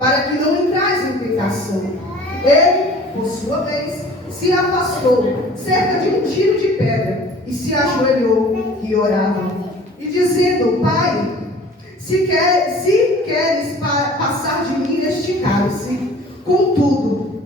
para que não entrais em tentação. Ele, por sua vez, se afastou cerca de um tiro de pedra e se ajoelhou e orava, e dizendo: Pai, se queres passar de mim este cálice, contudo,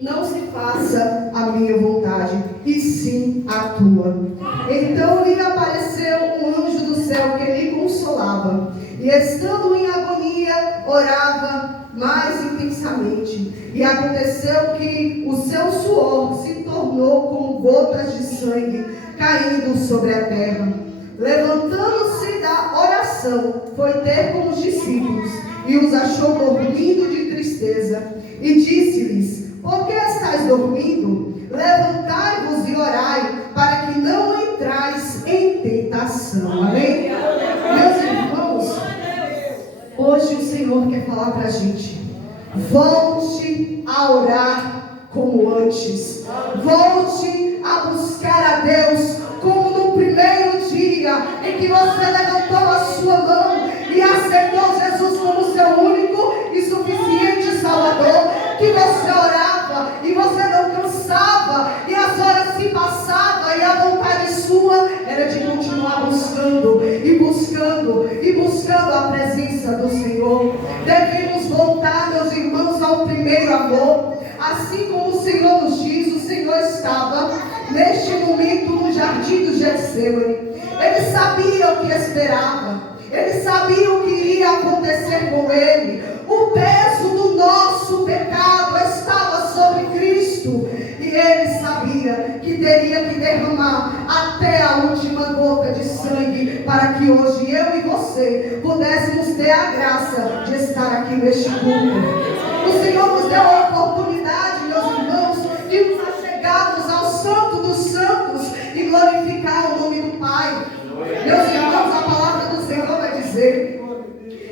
não se faça a minha vontade, e sim a tua. Então lhe apareceu um anjo do céu que lhe consolava, e estando em agonia, orava mais intensamente. E aconteceu que o seu suor se tornou como gotas de sangue caindo sobre a terra. Levantando-se da oração, foi ter com os discípulos, e os achou dormindo de tristeza, e disse-lhes: Por que estáis dormindo? Levantai-vos e orai, para que não entrais em tentação. Amém? Meus irmãos, hoje o Senhor quer falar para a gente: volte a orar como antes. Volte a buscar a Deus como no primeiro dia em que você levantou a sua mão e aceitou Jesus como seu único e suficiente Salvador. Que você orava e você não cansava, e as horas se passavam, e a vontade sua era de continuar buscando e buscando e buscando a presença do Senhor. Devemos voltar, meus irmãos, ao primeiro amor. Assim como o Senhor nos diz, o Senhor estava neste momento no jardim do Getsêmani. Ele sabia o que esperava, ele sabia o que iria acontecer com ele. O peso do nosso pecado estava sobre Cristo, e ele sabia que teria que derramar até a última gota de sangue, para que hoje eu e você pudéssemos ter a graça de estar aqui neste culto. O Senhor nos deu a oportunidade, meus irmãos, de nos achegarmos ao Santo dos Santos e glorificar o nome do Pai. Meus irmãos, a palavra do Senhor vai dizer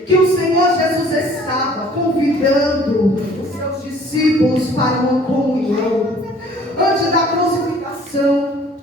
que o Senhor Jesus estava convidando os seus discípulos para uma comunhão. Antes da crucificação,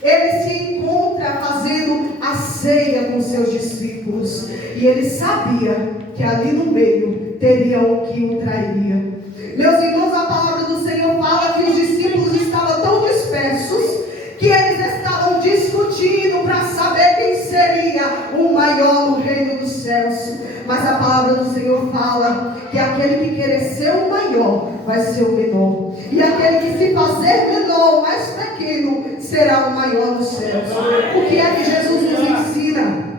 ele se encontra fazendo a ceia com seus discípulos, e ele sabia que ali no meio teria um que o trairia. Meus irmãos, a palavra do Senhor fala que os discípulos estavam tão dispersos que eles estavam discutindo para saber quem seria o maior no reino dos céus. Mas a palavra do Senhor fala que aquele que querer ser o maior vai ser o menor, e aquele que se fazer menor, o mais pequeno, será o maior nos céus. O que é que Jesus nos ensina?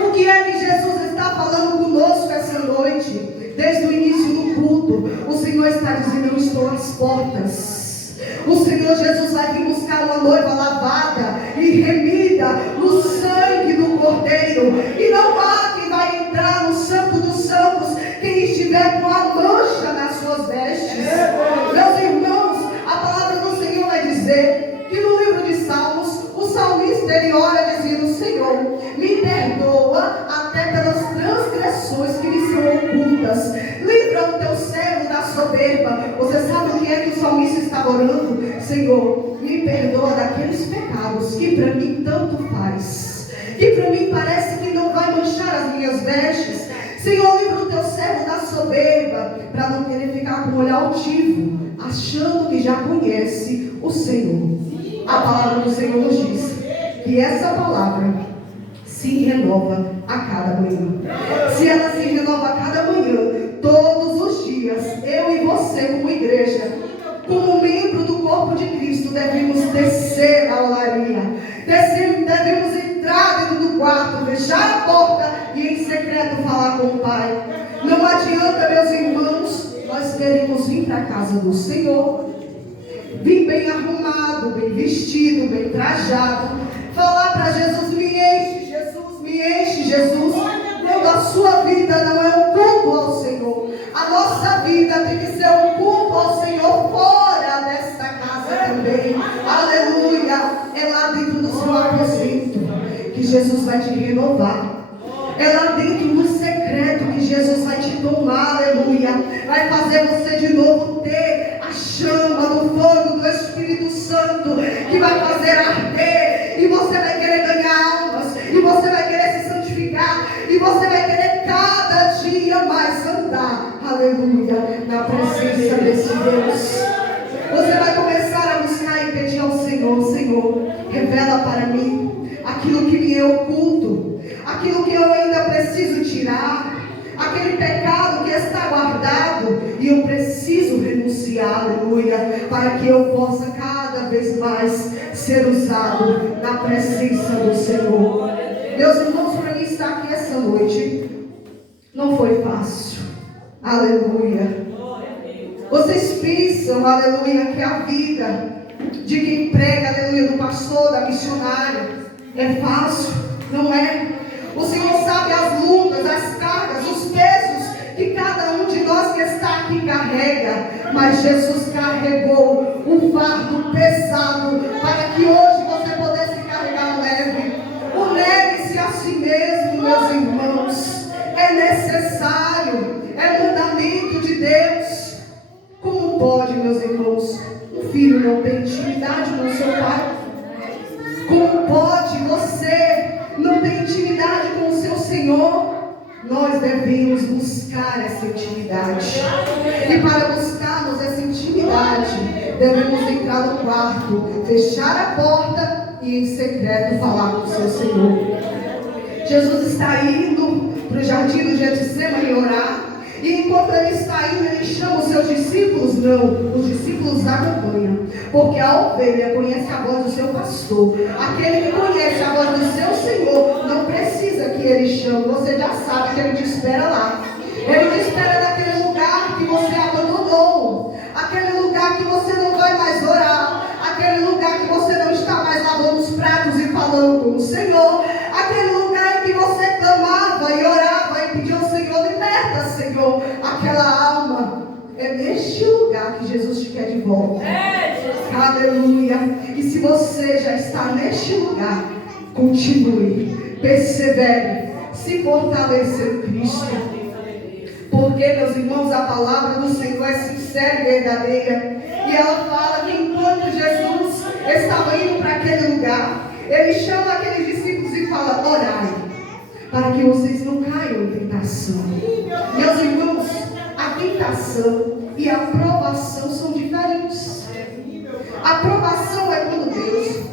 O que é que Jesus está falando conosco essa noite? Desde o início do culto, o Senhor está dizendo: eu estou às portas. O Senhor Jesus vai vir buscar uma noiva lavada e remida no sangue do Cordeiro, e não há quem vai entrar no Santo dos Santos quem estiver com a mancha nas suas vestes. Meus irmãos, a palavra do Senhor vai dizer que no livro de Salmos, o salmista ele ora dizendo: Senhor, me perdoa até pelas transgressões que me são ocultas, livra o teu servo da soberba. Você sabe o que é que o salmista estava orando? Senhor, me perdoa daqueles pecados que para mim tanto faz, que para mim parece que não vai manchar as minhas vestes. Senhor, livra o teu servo da soberba, para não querer ficar com o olhar altivo, achando que já conhece o Senhor. A palavra do Senhor nos diz que essa palavra se renova a cada manhã. Se ela se renova a cada manhã, todos os dias, eu e você como igreja, como membro do corpo de Cristo, devemos descer a olaria, devemos entrar dentro do quarto, fechar a porta e em secreto falar com o Pai. Não adianta, meus irmãos, nós queremos vir para a casa do Senhor, vir bem arrumado, bem vestido, bem trajado, falar para Jesus: me enche, Jesus, me enche, Jesus. Quando a sua vida não é um culto ao Senhor, a nossa vida tem que ser um culto ao Senhor fora desta casa também. Aleluia. É lá dentro do seu aposento que Jesus vai te renovar. É lá dentro do secreto que Jesus vai te tomar, aleluia. Vai fazer você de novo ter a chama do fogo do Espírito Santo, que vai fazer arder, e você vai querer ganhar almas, e você vai querer se santificar, e você vai querer cada dia mais andar, aleluia, na presença desse Deus. Você vai começar a buscar e pedir ao Senhor: Senhor, revela para mim aquilo que me é oculto, aquilo que eu ainda preciso tirar, aquele pecado que está guardado e eu preciso renunciar, aleluia, para que eu possa cada vez mais ser usado na presença do Senhor. Meus irmãos, para mim estar aqui essa noite não foi fácil, aleluia. Vocês pensam, aleluia, que a vida de quem prega, aleluia, do pastor, da missionária, é fácil? Não é. O Senhor sabe as lutas, as cargas, os pesos que cada um de nós que está aqui carrega. Mas Jesus carregou um fardo pesado para que hoje você pudesse carregar leve. Negue-se a si mesmo, meus irmãos. É necessário, é mandamento de Deus. Como pode, meus irmãos, um filho não ter intimidade com seu pai? Como pode você não ter intimidade com o seu Senhor? Nós devemos buscar essa intimidade. E para buscarmos essa intimidade, devemos entrar no quarto, fechar a porta e em secreto falar com o seu Senhor. Jesus está indo para o jardim do Getsemane orar. E enquanto ele está indo, ele chama os seus discípulos? Não, os discípulos acompanham. Porque a ovelha conhece a voz do seu pastor. Aquele que conhece a voz do seu Senhor não precisa que ele chame. Você já sabe que ele te espera lá. Ele te espera naquele lugar que você abandonou. Aquele lugar que você não vai mais orar. Aquele lugar que você não está mais lavando os pratos e falando com o Senhor. Aquele lugar em que você clamava e orava e pedia ao Senhor: liberta, Senhor, aquela alma. É neste lugar que Jesus te quer de volta. Aleluia. E se você já está neste lugar, continue, persevere, se fortaleça em Cristo. Porque, meus irmãos, a palavra do Senhor é sincera e verdadeira. E ela fala que enquanto Jesus estava indo para aquele lugar, ele chama aqueles discípulos e fala: orai, para que vocês não caiam em tentação. Meus irmãos, a tentação e a provação são diferentes. A provação é quando Deus,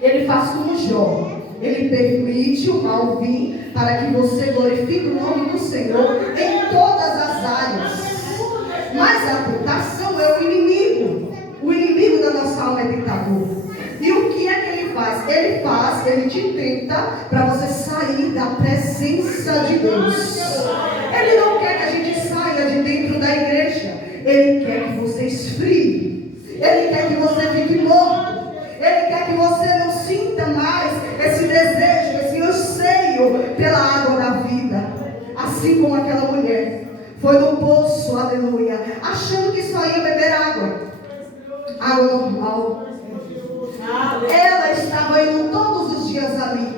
ele faz como Jó. Ele permite o mal vir para que você glorifique o nome do Senhor em todas as áreas. Mas a tentação é o inimigo. O inimigo da nossa alma é tentador. E o que é que ele faz? Ele te tenta para você sair da presença de Deus. Ele não quer que a gente saia de dentro da igreja. Ele quer que você esfrie. Ele quer que você fique morto. Ele quer que você não sinta mais esse desejo, esse anseio pela água da vida. Assim como aquela mulher foi no poço, aleluia, achando que só ia beber água normal. Ela estava indo todos os dias ali.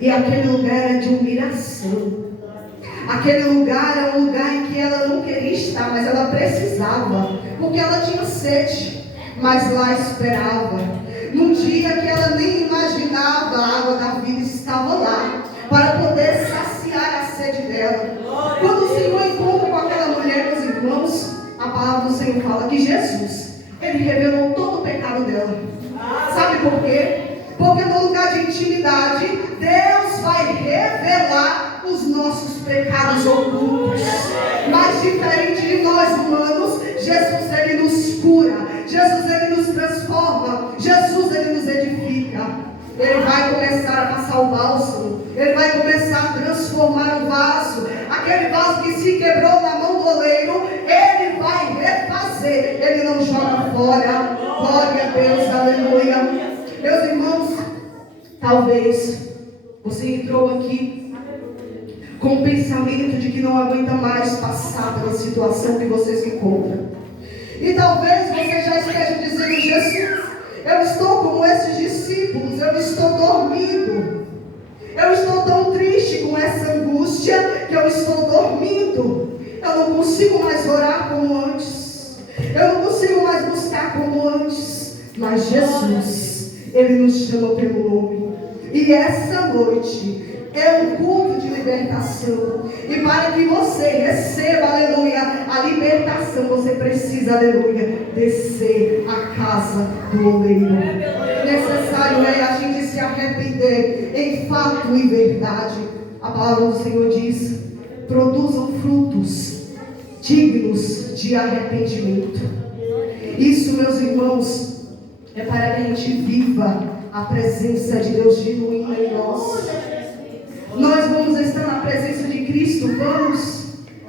E aquele lugar era de humilhação. Aquele lugar era um lugar em que ela não queria estar, mas ela precisava, porque ela tinha sede. Mas lá esperava. Num dia que ela nem imaginava, a água da vida estava lá, para poder saciar a sede dela. Quando o Senhor encontra com aquela mulher, meus irmãos, a palavra do Senhor fala que Jesus, ele revelou todo o pecado dela. Sabe por quê? Porque no lugar de intimidade, Deus vai revelar os nossos pecados ocultos. Mas diferente de nós humanos, Jesus, ele nos cura. Jesus, ele nos transforma. Jesus, ele nos edifica. Ele vai começar a passar o bálsamo. Ele vai começar a transformar o vaso. Aquele vaso que se quebrou na mão do oleiro, ele vai refazer. Ele não joga fora. Glória a Deus, aleluia. Meus irmãos, talvez você entrou aqui com o pensamento de que não aguenta mais passar pela situação que você se encontra. E talvez você já esteja dizendo: Jesus, eu estou como esses discípulos, eu estou dormindo. Eu estou tão triste com essa angústia que eu estou dormindo. Eu não consigo mais orar como antes. Eu não consigo mais buscar como antes. Mas Jesus, ele nos chama pelo nome. E essa noite, É um culto de libertação. E para que você receba, aleluia, a libertação, você precisa, aleluia, descer a casa do oleiro. Necessário é a gente se arrepender em fato e verdade. A palavra do Senhor diz: produzam frutos dignos de arrependimento. Isso, meus irmãos, é para que a gente viva a presença de Deus genuína em nós. Nós vamos estar na presença de Cristo,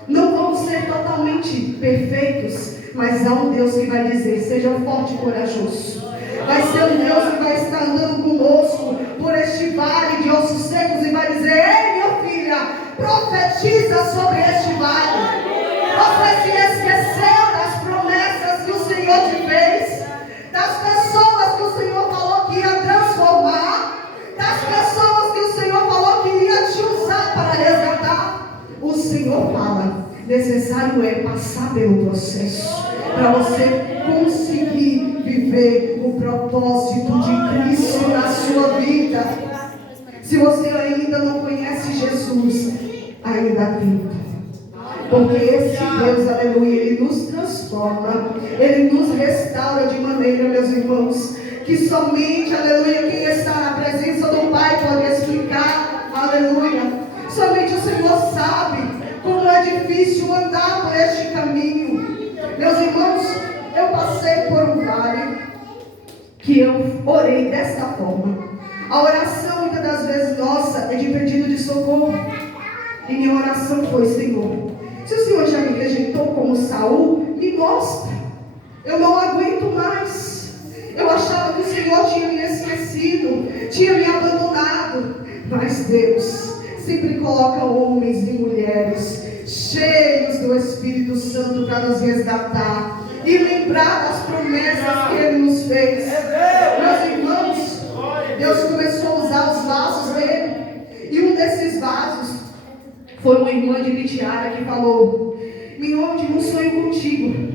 não vamos ser totalmente perfeitos, mas há um Deus que vai dizer: seja forte e corajoso. Vai ser um Deus que vai estar andando conosco por este vale de ossos secos e vai dizer: ei, minha filha, profetiza sobre este vale. Você se esqueceu das promessas que o Senhor te fez, das pessoas que o Senhor falou que ia transformar, das pessoas que o Senhor falou que ia te usar para resgatar. O Senhor fala: necessário é passar pelo processo para você conseguir viver o propósito de Cristo na sua vida. Se você ainda não conhece Jesus, ainda há tempo. Porque esse Deus, aleluia, Ele nos transforma, Ele nos restaura de maneira, meus irmãos, que somente, aleluia, quem está na presença do Pai pode explicar, aleluia. Somente o Senhor sabe como é difícil andar por este caminho. Meus irmãos, eu passei por um vale que eu orei desta forma. A oração, muitas das vezes, nossa, é de pedido de socorro. E minha oração foi: Senhor, se o Senhor já me rejeitou como Saul, me mostra. Eu não aguento mais. Eu achava que o Senhor tinha me esquecido, tinha me abandonado. Mas Deus sempre coloca homens e mulheres cheios do Espírito Santo para nos resgatar e lembrar das promessas que Ele nos fez. Meus irmãos, Deus começou a usar os vasos dele. E um desses vasos foi uma irmã de Bitiara que falou: me ouve um sonho contigo.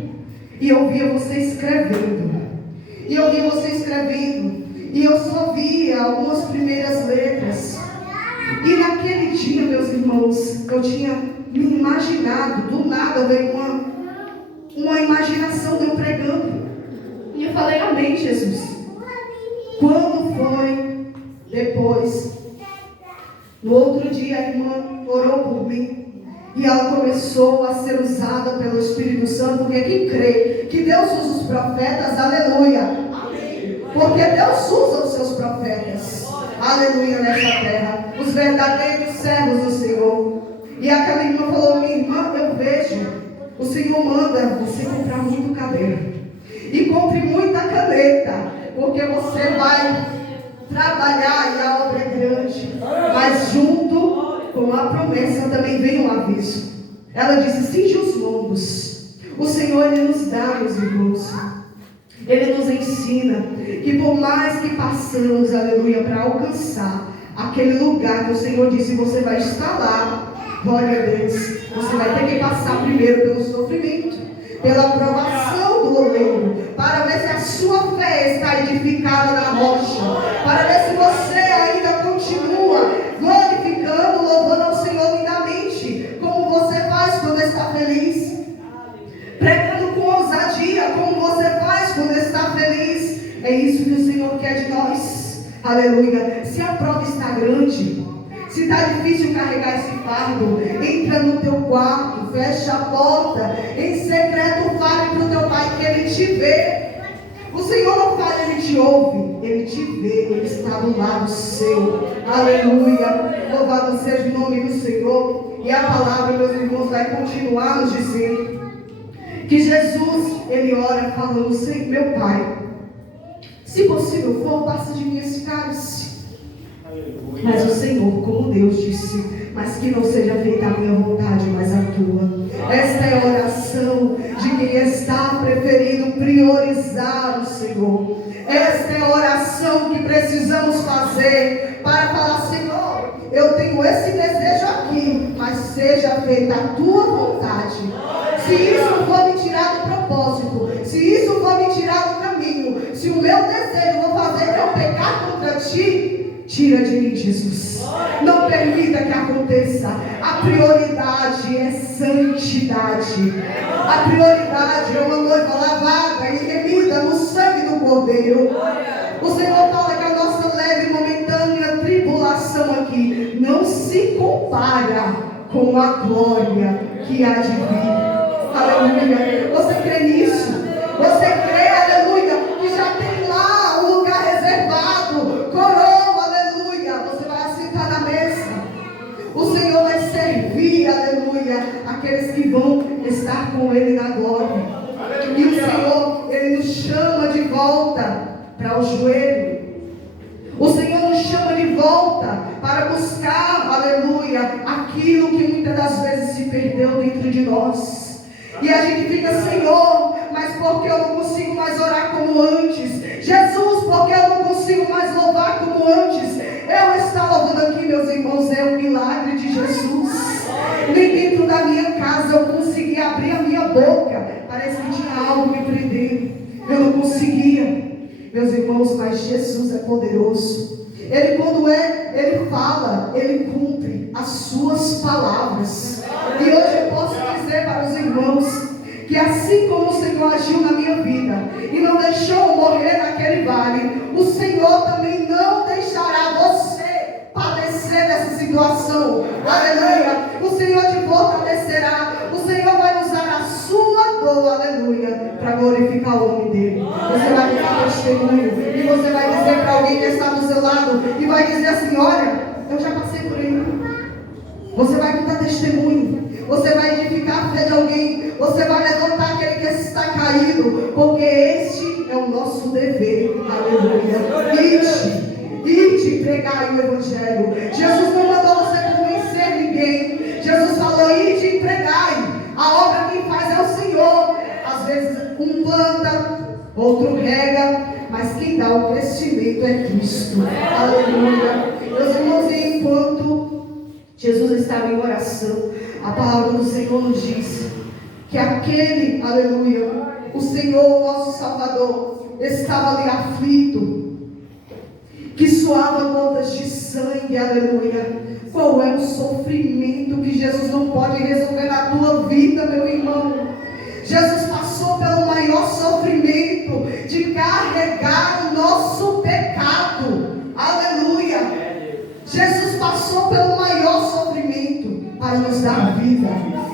E eu via você escrevendo. E eu via você escrevendo. E eu só via algumas primeiras letras. E naquele dia, meus irmãos, eu tinha me imaginado. Do nada veio uma imaginação de eu pregando. E eu falei: amém, Jesus. Quando foi depois, no outro dia, a irmã orou por mim. E ela começou a ser usada pelo Espírito Santo. Porque quem crê que Deus usa os profetas, aleluia. Amém. Porque Deus usa os seus profetas, aleluia, nessa terra. Os verdadeiros servos do Senhor. E aquela irmã falou: minha irmã, eu vejo, o Senhor manda você comprar muito cabelo. E compre muita caneta. Porque você vai trabalhar e a obra é grande. Mas junto com a promessa também vem um aviso. Ela disse: cinge os lombos. O Senhor, Ele nos dá, meus irmãos, Ele nos ensina que por mais que passamos, aleluia, para alcançar aquele lugar que o Senhor disse: você vai estar lá, glória a Deus, você vai ter que passar primeiro pelo sofrimento, pela provação do oleiro, para ver se a sua fé está edificada na rocha, para ver se você ainda continua glorificando, louvando ao Senhor lindamente, como você faz quando está feliz, pregando com ousadia, como você faz quando está feliz. É isso que o Senhor quer de nós, aleluia. Se a prova está grande, se está difícil carregar esse fardo, entra no teu quarto, fecha a porta, em secreto fale para o teu Pai que Ele te vê. O Senhor não fala, Ele te ouve, Ele te vê, Ele está do lado seu, aleluia. Louvado seja o nome do Senhor. E a palavra, meus irmãos, vai continuar nos dizendo que Jesus, Ele ora falando: meu Pai, se possível for, passa de mim esse cálice. Mas o Senhor, como Deus disse: mas que não seja feita a minha vontade, mas a tua. Esta é a oração de quem está preferindo priorizar o Senhor. Esta é a oração que precisamos fazer para falar: Senhor, eu tenho esse desejo aqui, mas seja feita a tua vontade. Se isso for me tirar do propósito, se isso for me tirar do caminho, se o meu desejo for fazer eu pecar contra ti, Tira de mim, Jesus. Não permita que aconteça. A prioridade é santidade. A prioridade é uma noiva lavada e remida no sangue do Cordeiro. O Senhor fala que a nossa leve e momentânea tribulação aqui não se compara com a glória que há de vir. Aleluia. Você crê nisso? Você crê, aleluia, que já tem lá um lugar reservado, coroa, aleluia. Você vai assentar na mesa. O Senhor vai servir, aleluia, aqueles que vão estar com Ele na glória. E o Senhor, Ele nos chama de volta para o joelho. O Senhor nos chama de volta para buscar, aleluia, aquilo que muitas das vezes se perdeu dentro de nós. E a gente fica, Senhor, mas porque eu não consigo mais orar como antes? Jesus, porque eu não consigo mais louvar como antes? Eu estar louvando aqui, meus irmãos, é um milagre de Jesus. Nem dentro da minha casa eu consegui abrir a minha boca. Parece que tinha algo me prendendo. Eu não conseguia. Meus irmãos, mas Jesus é poderoso. Ele, quando Ele fala, Ele cumpre as suas palavras. E hoje eu posso dizer para os irmãos que assim como o Senhor agiu na minha vida e não deixou eu morrer naquele vale, o Senhor também não deixará você padecer dessa situação. Aleluia. O Senhor te fortalecerá. O Senhor vai usar a sua dor, aleluia, para glorificar o nome dele. Você vai dar testemunho e você vai dizer para alguém que está do seu lado e vai dizer assim: olha, eu já passei por aí. Você vai contar testemunho. Você vai edificar a fé de alguém. Você vai levantar aquele que está caído, porque este é o nosso dever. Aleluia. Ide pregar o Evangelho. Jesus não mandou você convencer ninguém. Jesus falou: ide e pregai. A obra quem faz é o Senhor. Às vezes um planta, outro rega, mas quem dá o crescimento é Cristo. Aleluia. Meus irmãos, e enquanto Jesus estava em oração, a palavra do Senhor nos diz que aquele, aleluia, o Senhor, o nosso Salvador, estava ali aflito, que suava gotas de sangue, aleluia. Qual é o sofrimento que Jesus não pode resolver na tua vida, meu irmão? Jesus passou pelo maior sofrimento de carregar o nosso pecado, aleluia. Jesus passou pelo maior sofrimento para nos dar vida,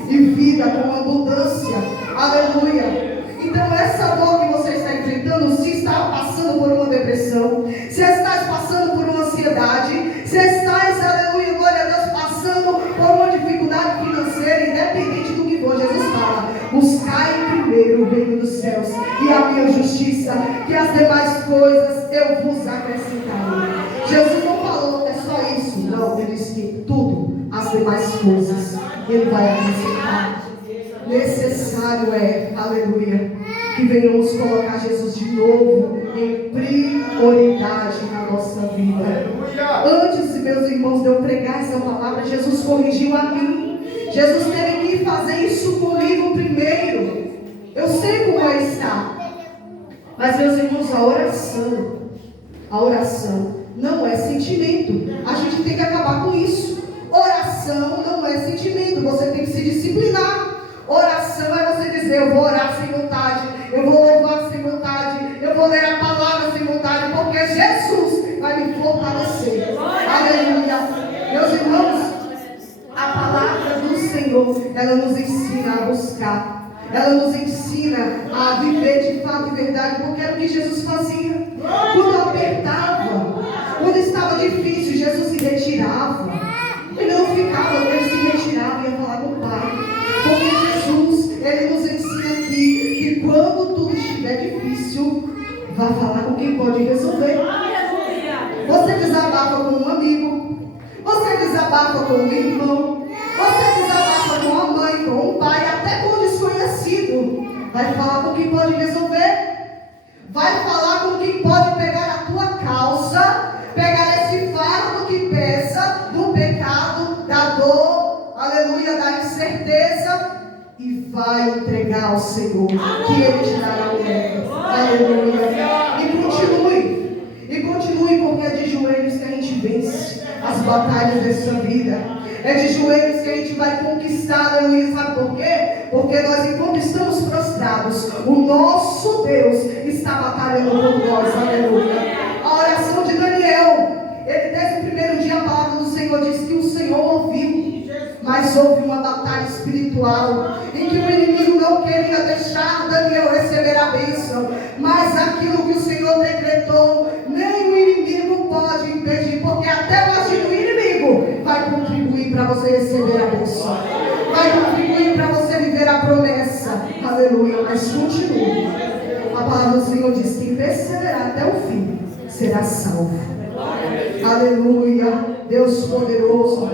e vida com abundância, aleluia. Então essa dor que você está enfrentando, se está passando por uma depressão, se estás passando por uma ansiedade, se estás, aleluia, glória a Deus, passando por uma dificuldade financeira, independente do que for, Jesus fala: buscai primeiro o reino dos céus e a minha justiça, que as demais coisas eu vos acrescentarei. Jesus não falou, é só isso. Não, ele disse que tudo, as demais coisas, ele vai acrescentar. Necessário é, aleluia, que venhamos colocar Jesus de novo em prioridade na nossa vida. Antes, meus irmãos, de eu pregar essa palavra, Jesus corrigiu a mim. Jesus teve que fazer isso comigo primeiro. Eu sei como é estar. Mas, meus irmãos, a oração não é sentimento. A gente tem que acabar com isso. Oração não é sentimento. Você tem que se disciplinar. Oração é você dizer: eu vou orar sem vontade, eu vou louvar sem vontade, eu vou ler a palavra sem vontade, porque Jesus vai me fortalecer. Aleluia. Meus irmãos, a palavra do Senhor, ela nos ensina a buscar, ela nos ensina a viver de fato e verdade, porque era o que Jesus fazia. Quando apertava, quando estava difícil, Jesus se retirava. Ele não ficava, ele se retirava e ia falar com o Pai. Porque Jesus, ele nos ensina aqui que quando tudo estiver difícil, vá falar com quem pode resolver. Você desabafa com um amigo, você desabafa com um irmão, você desabafa com a mãe, com o pai, até com o desconhecido. Vai falar com quem pode resolver. Vai falar com quem pode pegar a tua causa, pegar esse fardo que pesa do pecado, da dor, aleluia, da incerteza, e vai entregar ao Senhor, que Ele te dará o mérito. Aleluia. E E continue, porque é de joelhos que a gente vence as batalhas dessa vida. É de joelhos que a gente vai conquistar, aleluia. Sabe por quê? Porque nós, enquanto estamos prostrados, o nosso Deus está batalhando por nós, aleluia. A oração de Daniel, ele desde o primeiro dia a palavra do Senhor diz que o Senhor ouviu, mas houve uma batalha espiritual, em que o inimigo não queria deixar Daniel receber a bênção, mas aquilo que o Senhor decretou, nem o inimigo pode impedir, porque até o agir do inimigo vai contribuir para você receber a bênção, vai contribuir para você viver a promessa, aleluia. Mas continue, a palavra do Senhor diz: quem perseverar até o fim será salvo, aleluia. Deus poderoso,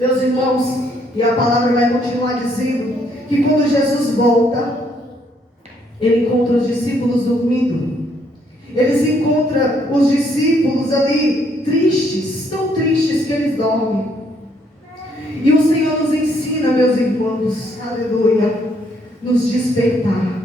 meus irmãos, e a palavra vai continuar dizendo que quando Jesus volta, ele encontra os discípulos dormindo. Eles encontram os discípulos ali tristes, tão tristes que eles dormem. E o Senhor nos ensina, meus irmãos, aleluia, nos despertar.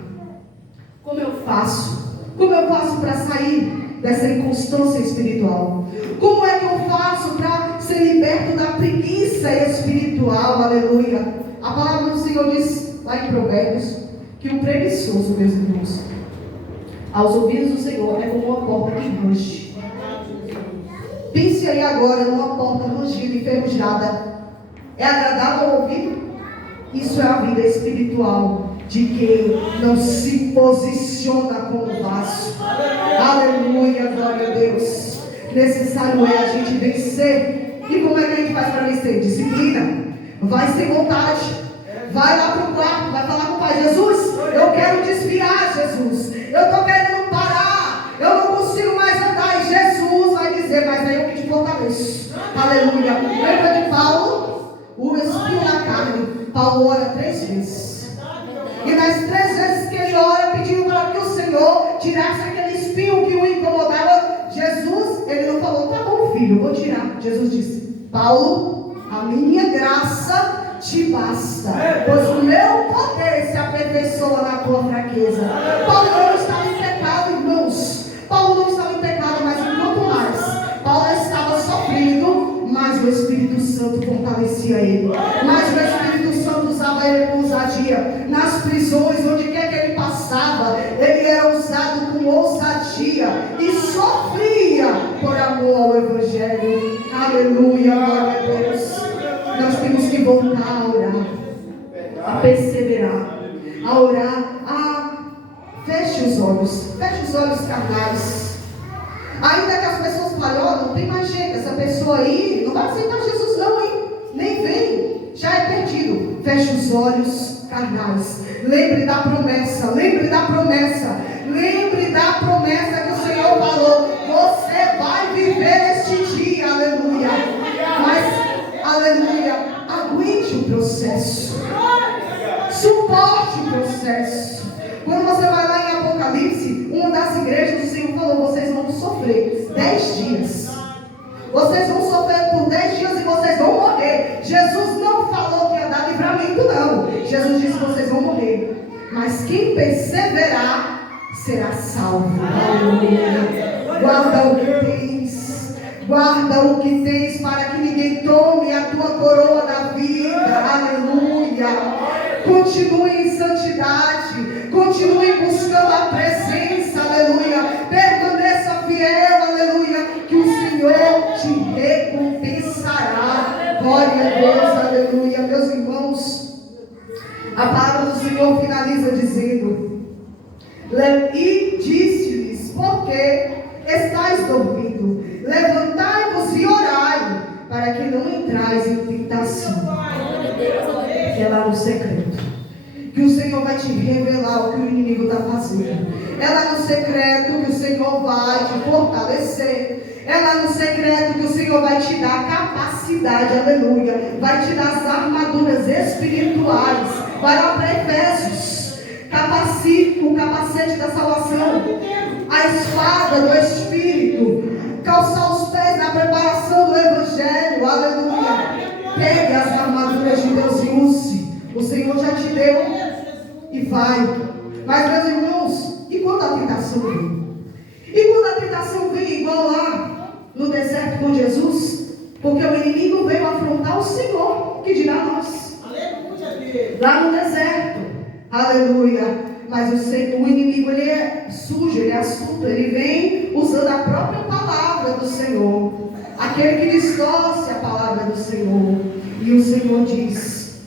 Como eu faço? Como eu faço para sair dessa inconstância espiritual? Como é que eu faço para ser liberto da preguiça espiritual? Aleluia. A palavra do Senhor diz lá em Provérbios que o preguiçoso, meus irmãos, aos ouvidos do Senhor é como uma porta que range. Pense aí agora numa porta rangida, enferrujada. É agradável ao ouvido? Isso é a vida espiritual de quem não se posiciona como vaso. Aleluia, glória a Deus. Necessário é a gente vencer. E como é que a gente faz para vencer? Disciplina. Vai sem vontade. Vai lá para o quarto, vai falar com o Pai: Jesus, eu quero desviar, Jesus. Eu estou querendo parar. Eu não consigo mais andar. E Jesus vai dizer: mas aí eu que te fortaleço. Aleluia. Lembra de Paulo? O espinho na carne. Paulo ora 3 vezes. E nas 3 vezes que ele ora, pedindo para que o Senhor tirasse aquele espinho que o incomodava, Jesus, ele não falou: tá bom, filho, eu vou tirar. Jesus disse: Paulo, a minha graça te basta, pois o meu poder se aperfeiçoa na tua fraqueza. Paulo não estava em pecado, irmãos. Paulo não estava em pecado, mas enquanto mais Paulo estava sofrendo, mais o Espírito Santo fortalecia ele, mais o Espírito Santo usava ele com ousadia. Nas prisões, onde quer que ele passava, ele era usado com ousadia e sofria por amor ao Evangelho. Aleluia, glória a Deus. Nós temos que voltar a orar, a perseverar, a orar, feche os olhos carnais. Ainda que as pessoas falem: ó, não tem mais jeito, essa pessoa aí não vai aceitar Jesus não, hein? Nem vem, já é perdido. Feche os olhos carnais. Lembre da promessa, lembre da promessa, lembre da promessa que o Senhor falou: você vai viver este dia, aleluia. Mas, aleluia, aguente o processo, suporte o processo. Quando você vai lá em Apocalipse, uma das igrejas do Senhor falou: vocês vão sofrer 10 dias. Vocês vão sofrer por 10 dias e vocês vão morrer. Jesus não falou que ia dar livramento, não. Jesus disse: vocês vão morrer, mas quem perseverar será salvo. Aleluia. Guarda o que tens. Guarda o que tens, para que ninguém tome a tua coroa da vida. Aleluia. Continue em santidade. Continue buscando a presença. Aleluia. Permaneça fiel. Aleluia. Que o Senhor te recompensará. Glória a Deus. Aleluia. Meus irmãos, a palavra do Senhor finaliza dizendo: e disse-lhes: porque estáis dormindo, levantai-vos e orai, para que não entrais em tentação. É lá no secreto que o Senhor vai te revelar o que o inimigo está fazendo. É lá no secreto que o Senhor vai te fortalecer. É lá no secreto que o Senhor vai te dar capacidade, aleluia. Vai te dar as armaduras espirituais. Vai lá para Efésios. O capacete da salvação, a espada do Espírito, calçar os pés na preparação do Evangelho, aleluia. Pegue as armaduras de Deus e use. O Senhor já te deu e vai. Mas, meus irmãos, e quando a tentação vem? E quando a a tentação vem igual lá no deserto com Jesus, porque o inimigo veio afrontar o Senhor, que dirá nós. Aleluia. Lá no deserto. Aleluia. Mas o inimigo, ele é sujo, ele é astuto, ele vem usando a própria palavra do Senhor. Aquele que distorce a palavra do Senhor. E o Senhor diz,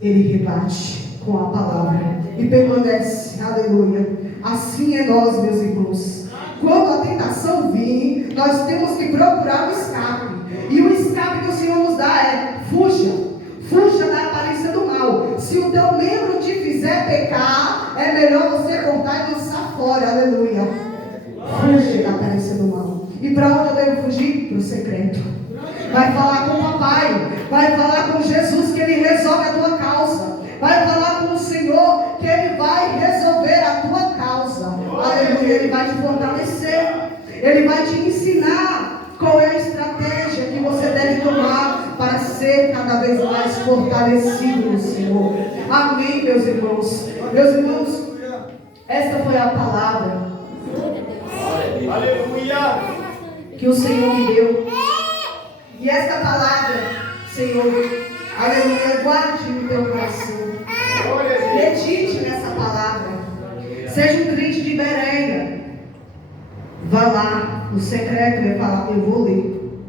ele rebate com a palavra e permanece. Aleluia. Assim é nós, meus irmãos. Quando a tentação vir, nós temos que procurar o escape. E o escape que o Senhor nos dá é: fuja. Fuja da aparência do mal. Se o teu membro te fizer pecar, é melhor você cortar e lançar fora. Aleluia. Fuja da aparência do mal. E para onde eu devo fugir? Para o secreto. Vai falar com o papai. Vai falar com Jesus, que ele resolve a tua causa. Vai falar com o Senhor, que ele vai resolver a tua causa. Aleluia. Ele vai te fortalecer. Ele vai te ensinar qual é a estratégia que você deve tomar para ser cada vez mais fortalecido no Senhor. Amém, meus irmãos. Meus irmãos, esta foi a palavra. Aleluia. Que o Senhor me deu. E esta palavra, Senhor, aleluia, guarde no teu coração. Medite nessa palavra. Seja um crente de Bereia. Vá lá no secreto e falar: eu vou ler.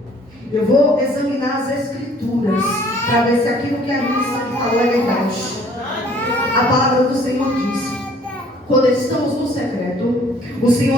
Eu vou examinar as escrituras para ver se aquilo que a missa falou é verdade. A palavra do Senhor diz: quando estamos no secreto, o Senhor